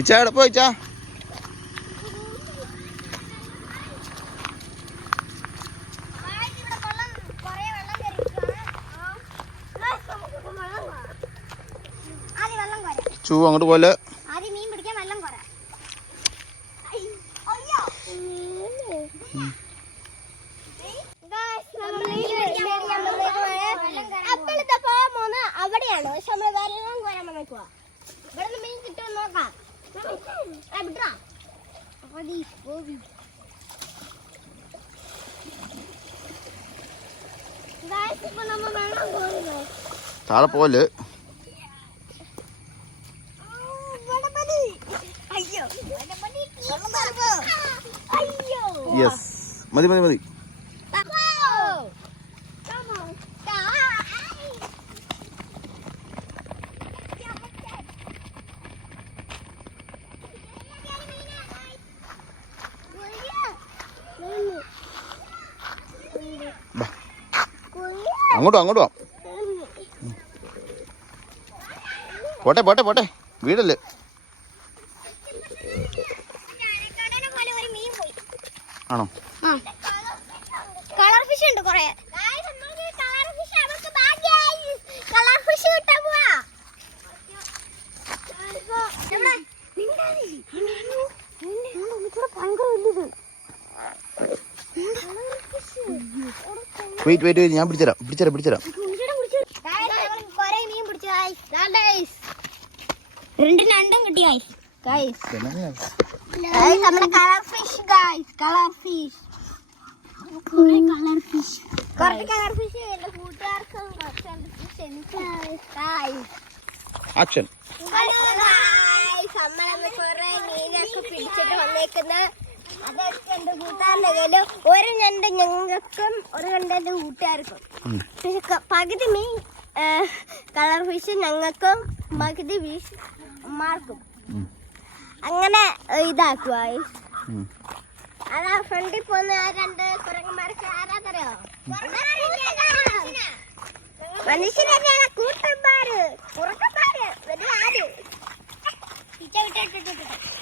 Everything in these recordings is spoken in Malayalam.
ഇച്ചാ എവിടെ പോയിച്ചാ? ചൂ അങ്ങോട്ട് പോലെ അവിടെയാണ് പക്ഷെ നമ്മള് വെള്ളം കോരാൻ വന്നേക്കുവാ. ഇവിടെ മീൻ കിട്ടും നോക്കാം. താഴെ പോലെ യെസ് മതി മതി മതി. അങ്ങോട്ടോ അങ്ങോട്ടോ പോട്ടെ പോട്ടെ പോട്ടെ വീടല്ലേ. ആണോ? കളർ ഫിഷ് ഉണ്ട് കൊറേ. കളർ ഫിഷ് കിട്ടാൻ പോവാ. വെയിറ്റ് വെയിറ്റ് വെയിറ്റ് ഞാൻ പിടിച്ചരാം പിടിച്ചരാം പിടിച്ചരാം. രണ്ടും കിട്ടി നമ്മുടെ colour fish colour fish colour fish colour fish എന്റെ കൂട്ടുകാർക്കും ആക്ഷൻ. നമ്മളന്ന് കൊറേ മീനൊക്കെ പിടിച്ചിട്ട് വന്നേക്കുന്ന അതൊക്കെ എന്റെ കൂട്ടുകാരന്റെ കയ്യില് ഒരു ഞണ്ട് ഞങ്ങൾക്കും ഒരു ഞണ്ട് എന്റെ കൂട്ടുകാർക്കും. പക്ഷെ പകുതി മീൻ കളർ ഫിഷ് ഞങ്ങൾക്കും പകുതി ഫിഷ് മാർക്കും അങ്ങനെ ഇതാക്കുക. അതാ ഫ്രണ്ടിൽ പോകുന്ന ആ രണ്ട് കുരങ്ങന്മാർക്ക് ആരാതറിയോ? മനുഷ്യരൊക്കെ കൂട്ടന്മാര് കുറുക്കന്മാര് ആര്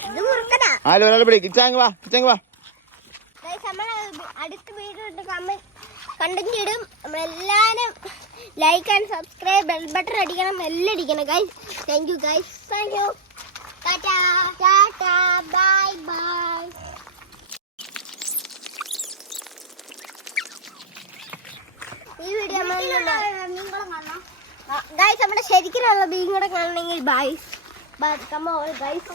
ഇത് മുറുക്കനാ. അടുത്ത വീഡിയോ കണ്ടന്റ് ഇടും. നമ്മളെല്ലാരും like and subscribe bell button അടിക്കണം, എല്ലാം അടിക്കണം guys. Thank you guys, thank you. Tata tata bye bye. ഈ വീഡിയോ ഗൈസ് നമ്മുടെ ശരിക്കും മീൻ കൂടെ കാണണമെങ്കിൽ by. But come on, guys.